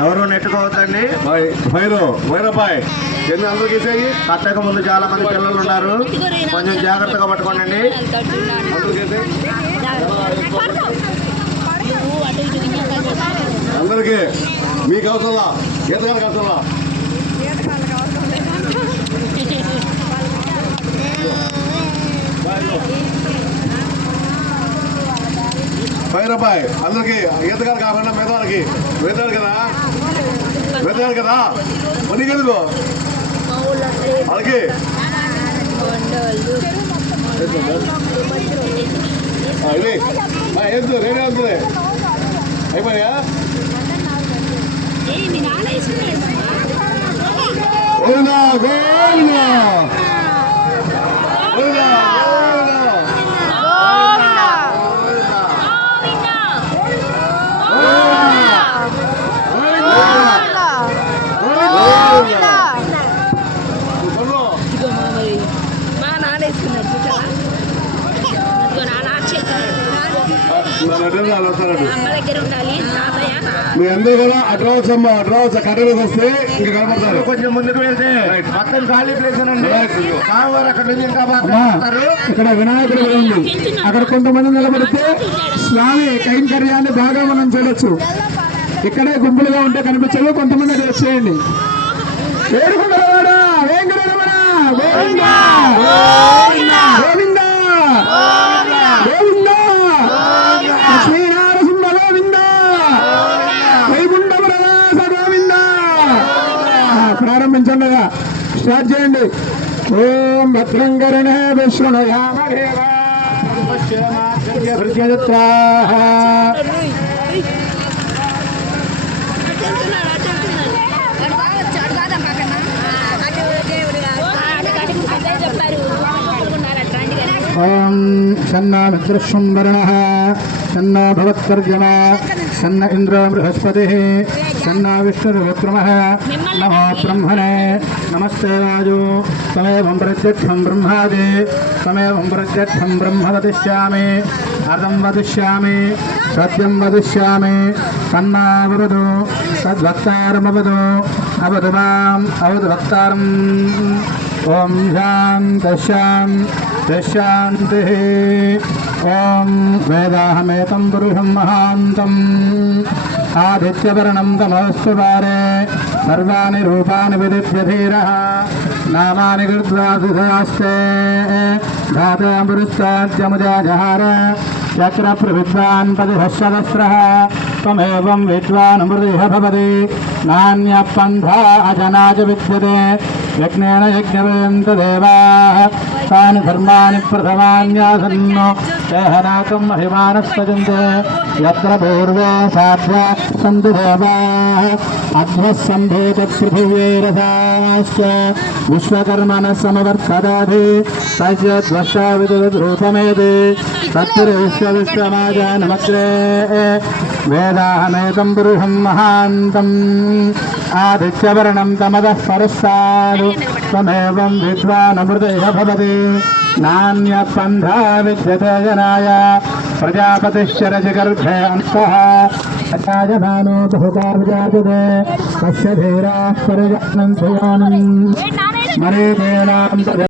ఎవరు నెట్టుకోవద్దండి. వైరబాయ్ ఎన్ని అందరికి ఇచ్చాయి. కట్టక ముందు చాలా మంది పిల్లలు ఉన్నారు, కొంచెం జాగ్రత్తగా పట్టుకోండి. అందరికి మీకు అవసరంలా, ఈతగానికి అవసరంలా. వైరబాయ్ అందరికి ఈతగారు కాకుండా మిగతానికి వెళ్తాడు కదా మనకెందుకు వాళ్ళకి ఇది రేడే వెళ్తుంది. అయిపోయా మీ అందరూ కూడా అడ్వాన్స్ కట్టడానికి వస్తే ఇంకా కనపడతారు. కొంచెం ముందుకు వెళ్తే మొత్తం ఖాళీ ప్లేస్ అండి. అక్కడ నుంచి ఇంకా ఇక్కడ వినాయకుడు ఉంది. అక్కడ కొంతమంది నిలబడితే స్వామి కైంకర్యాన్ని బాగా మనం చూడొచ్చు. ఇక్కడే గుంపులుగా ఉంటే కనిపించదు, కొంతమంది అక్కడ వచ్చేయండి. ప్రారంభించండి, స్టార్ట్ చేయండి. ఓం భద్రం కరుణే విష్ణుయామదేవా ఓం సన్నా మిత్రశుంభరణః సన్నా భవత్పర్జనా సన్న ఇంద్రో బృహస్పతిః సన్నా విష్ణుర్విక్రమः నమో బ్రహ్మణే నమస్తే వాయో తమేవం ప్రత్యక్షం బ్రహ్మాది తమేవం ప్రత్యక్షం బ్రహ్మ వదిష్యామి అర్థం వదిష్యామి సత్యం వదిష్యామి సన్నావదు సద్వక్తారమవదు అవదు మాం అవదు వక్తారం. ఓం శాంతి. ఓం వేదాహమేతం పురుషం మహాంతం ఆదిత్యవర్ణం తమోస్తు వారే సర్వాణి రూపాని విదిత్య ధీరః నామాని కృత్వాస్తే ధాతామృత్యాద్యముజాజహార చక్ర ప్రవిద్వాన్ పదిహస్రః త్వమేవం విద్వాన్ అమృతిః భవతి నాన్య పంథా అజనాజ విద్యతే యజ్ఞేన యజ్ఞవేంత దేవాః తాని ధర్మాని ప్రథమాన్యాసన్నో దేహనాకం మహిమానస్పజంతే యత్ర పూర్వే సాధ్వా సంతు దేవాః అధ్వస్సంభూత పృథివ్యేరసాశ్చ విశ్వకర్మణః సమవర్తదాధి తస్యద్వశా విదుద్రూపమేతి తత్పురేష్య విశ్వమాజానమగ్రే వేదాహమేతం పురుషం మహాంతం ఆదిత్యవర్ణం తమదః పరస్సాదు త్వమేవం విద్వానమృతేః భవతి నాన్య పంథా విద్యతే జనాయ ప్రజాపతిశ్చరజగర్భే అంతః అజాయమానో బహుకార్యజాయతే తస్య ధీరాః పరిజానంతి యోనిం మరీచేనాం